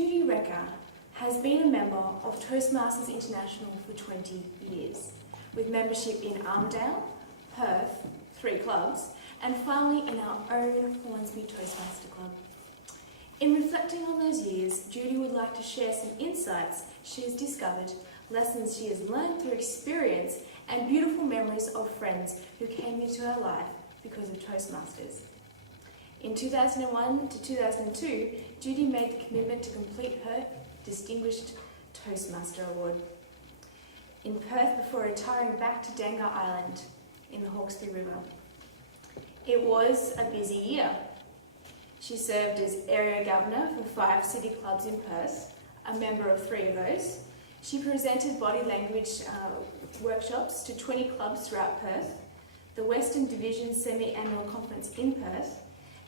Judy Recher has been a member of Toastmasters International for 20 years, with membership in Armdale, Perth, 3 clubs, and finally in our own Hornsby Toastmaster Club. In reflecting on those years, Judy would like to share some insights she has discovered, lessons she has learned through experience, and beautiful memories of friends who came into her life because of Toastmasters. In 2001 to 2002, Judy made the commitment to complete her Distinguished Toastmaster Award in Perth before retiring back to Dangar Island in the Hawkesbury River. It was a busy year. She served as area governor for 5 city clubs in Perth, a member of 3 of those. She presented body language workshops to 20 clubs throughout Perth, the Western Division Semi-Annual Conference in Perth,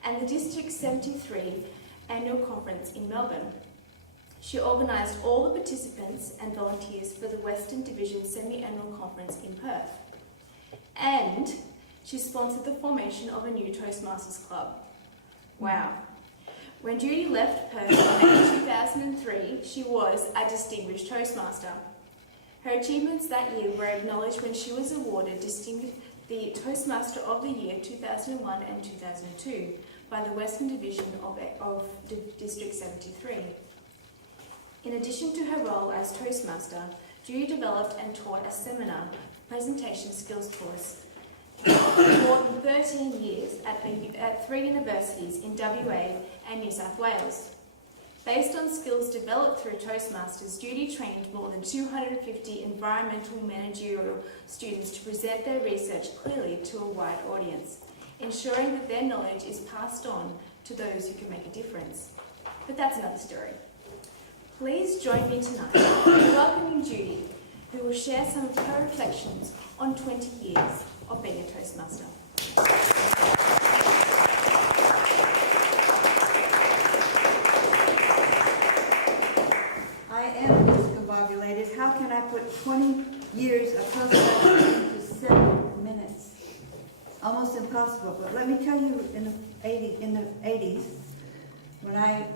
and the District 73 Annual Conference in Melbourne. She organised all the participants and volunteers for the Western Division Semi-Annual Conference in Perth. And she sponsored the formation of a new Toastmasters Club. Wow. When Judy left Perth in May 2003, she was a distinguished Toastmaster. Her achievements that year were acknowledged when she was awarded the Toastmaster of the Year 2001 and 2002 by the Western Division of District 73. In addition to her role as Toastmaster, Judy developed and taught a seminar presentation skills course for more than 13 years at 3 universities in WA and New South Wales. Based on skills developed through Toastmasters, Judy trained more than 250 environmental managerial students to present their research clearly to a wide audience, ensuring that their knowledge is passed on to those who can make a difference. But that's another story. Please join me tonight in welcoming Judy, who will share some of her reflections on 20 years of being a Toastmaster. I am discombobulated. How can I put 20 years of Toastmasters into 7 minutes? Almost impossible. But let me tell you, in the 80s, when I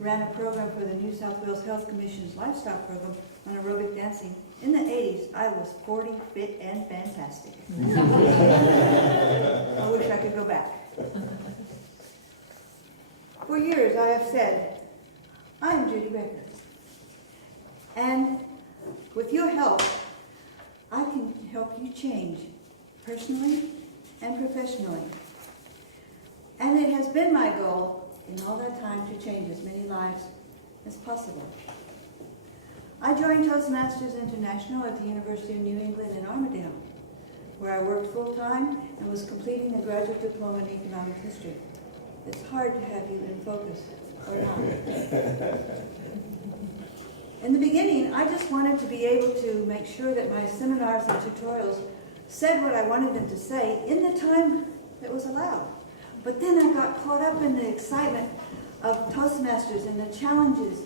ran a program for the New South Wales Health Commission's livestock program on aerobic dancing. In the 80s, I was 40, fit, and fantastic. I wish I could go back. For years, I have said, I am Judy Recher. And with your help, I can help you change personally and professionally. And it has been my goal in all that time to change as many lives as possible. I joined Toastmasters International at the University of New England in Armidale, where I worked full-time and was completing a graduate diploma in economic history. It's hard to have you in focus, or not. In the beginning, I just wanted to be able to make sure that my seminars and tutorials said what I wanted them to say in the time that was allowed. But then I got caught up in the excitement of Toastmasters and the challenges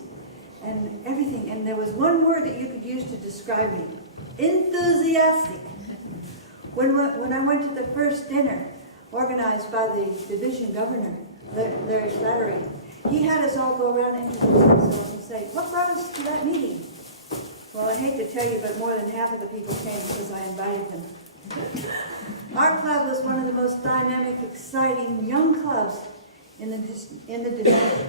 and everything. And there was one word that you could use to describe me. Enthusiastic. When I went to the first dinner organized by the division governor, Larry Slattery, he had us all go around and introduce themselves and say, what brought us to that meeting? Well, I hate to tell you, but more than half of the people came because I invited them. Our club was one of the most dynamic, exciting young clubs in the district.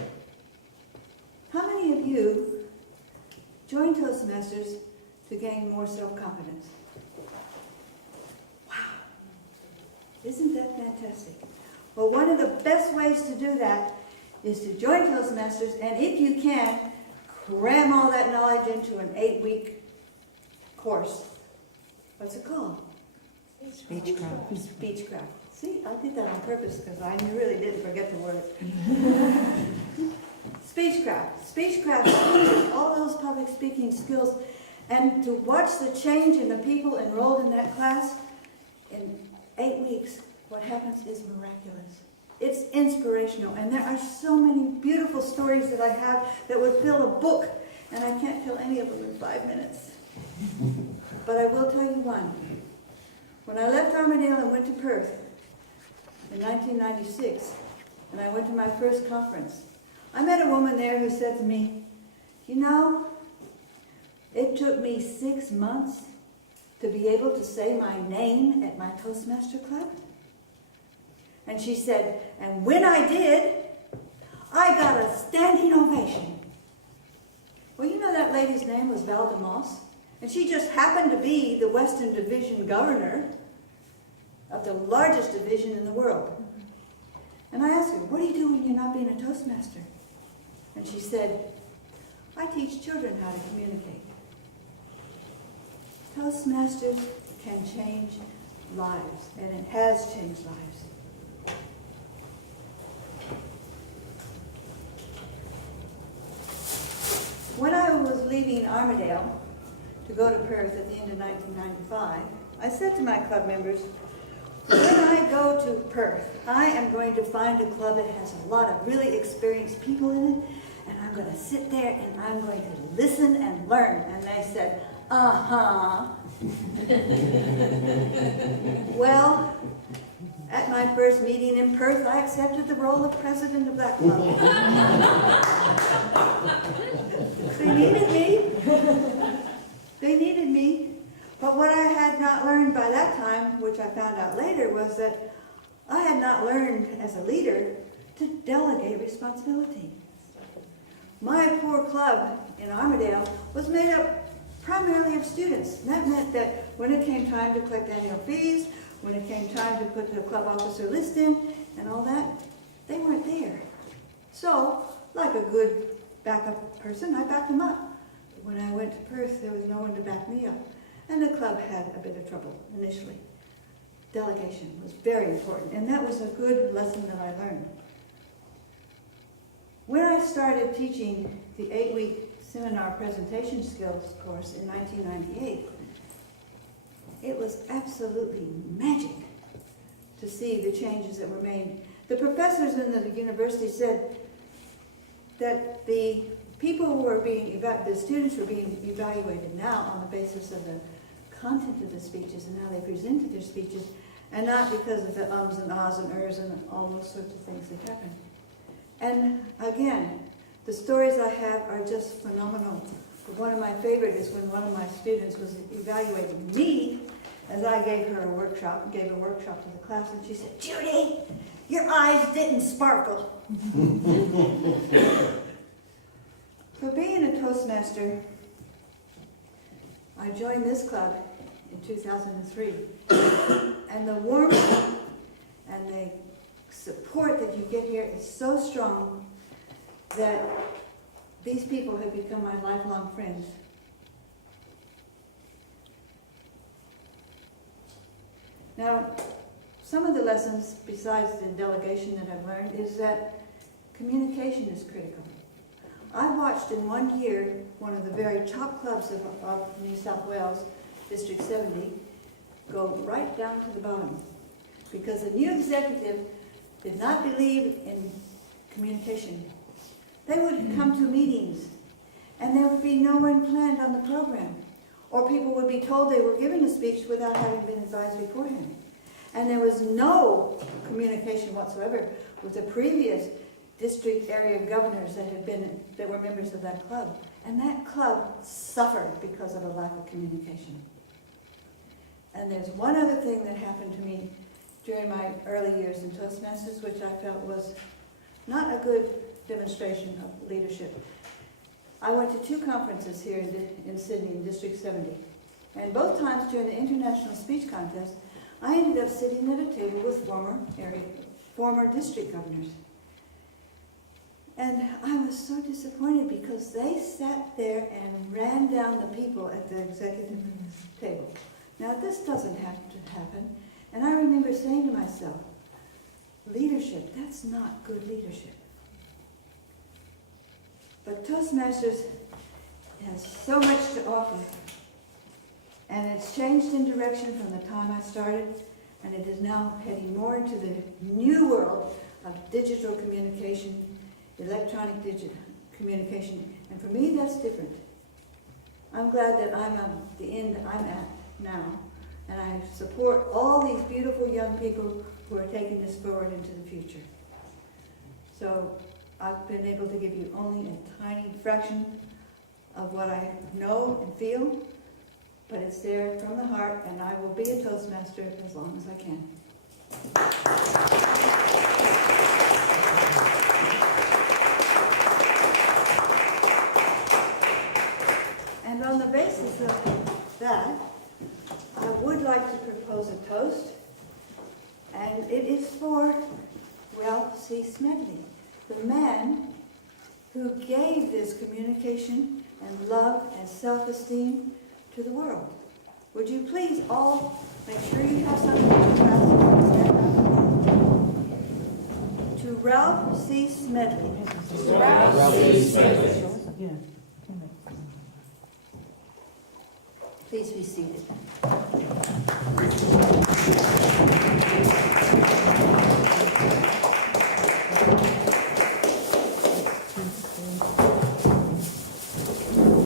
How many of you joined Toastmasters to gain more self-confidence? Wow! Isn't that fantastic? Well, one of the best ways to do that is to join Toastmasters, and if you can, cram all that knowledge into an 8-week course. What's it called? Speechcraft. Speechcraft. See, I did that on purpose because I really didn't forget the word. Speechcraft. Speechcraft teaches all those public speaking skills, and to watch the change in the people enrolled in that class in 8 weeks, what happens is miraculous. It's inspirational, and there are so many beautiful stories that I have that would fill a book, and I can't tell any of them in 5 minutes. But I will tell you one. When I left Armidale and went to Perth in 1996, and I went to my first conference, I met a woman there who said to me, you know, it took me 6 months to be able to say my name at my Toastmaster club. And she said, and when I did, I got a standing ovation. Well, you know that lady's name was Valda Moss, and she just happened to be the Western Division governor of the largest division in the world. And I asked her, what do you do when you're not being a Toastmaster? And she said, I teach children how to communicate. Toastmasters can change lives, and it has changed lives. When I was leaving Armidale to go to Perth at the end of 1995, I said to my club members, when I go to Perth, I am going to find a club that has a lot of really experienced people in it, and I'm going to sit there and I'm going to listen and learn. And they said, uh-huh. Well, at my first meeting in Perth, I accepted the role of president of that club. They needed me. They needed me. But what I had not learned by that time, which I found out later, was that I had not learned as a leader to delegate responsibility. My poor club in Armidale was made up primarily of students. And that meant that when it came time to collect annual fees, when it came time to put the club officer list in and all that, they weren't there. So, like a good backup person, I backed them up. But when I went to Perth, there was no one to back me up. And the club had a bit of trouble initially. Delegation was very important, and that was a good lesson that I learned. When I started teaching the 8-week seminar presentation skills course in 1998, it was absolutely magic to see the changes that were made. The professors in the university said that the people who were the students were being evaluated now on the basis of the content of the speeches and how they presented their speeches, and not because of the ums and ahs and ers and all those sorts of things that happened. And again, the stories I have are just phenomenal. But one of my favorite is when one of my students was evaluating me as I gave a workshop to the class, and she said, Judy, your eyes didn't sparkle. For being a Toastmaster, I joined this club in 2003. And the warmth and the support that you get here is so strong that these people have become my lifelong friends. Now, some of the lessons besides the delegation that I've learned is that communication is critical. I watched in 1 year one of the very top clubs of New South Wales, District 70, go right down to the bottom because the new executive did not believe in communication. They would come to meetings and there would be no one planned on the program, or people would be told they were giving a speech without having been advised beforehand. And there was no communication whatsoever with the previous district area governors that were members of that club. And that club suffered because of a lack of communication. And there's one other thing that happened to me during my early years in Toastmasters, which I felt was not a good demonstration of leadership. I went to 2 conferences here in Sydney in District 70. And both times during the International Speech Contest, I ended up sitting at a table with former district governors. And I was so disappointed because they sat there and ran down the people at the executive table. Now, this doesn't have to happen. And I remember saying to myself, leadership, that's not good leadership. But Toastmasters has so much to offer. And it's changed in direction from the time I started, and it is now heading more into the new world of digital communication, electronic digital communication. And for me, that's different. I'm glad that I'm at the end I'm at now, and I support all these beautiful young people who are taking this forward into the future. So I've been able to give you only a tiny fraction of what I know and feel, but it's there from the heart, and I will be a Toastmaster as long as I can. And on the basis of that, I would like to propose a toast, and it is for Ralph C. Smedley, the man who gave this communication and love and self-esteem to the world. Would you please all make sure you have something to stand up. To Ralph C. Smedley. Ralph C. Smedley. Yeah. Please be seated.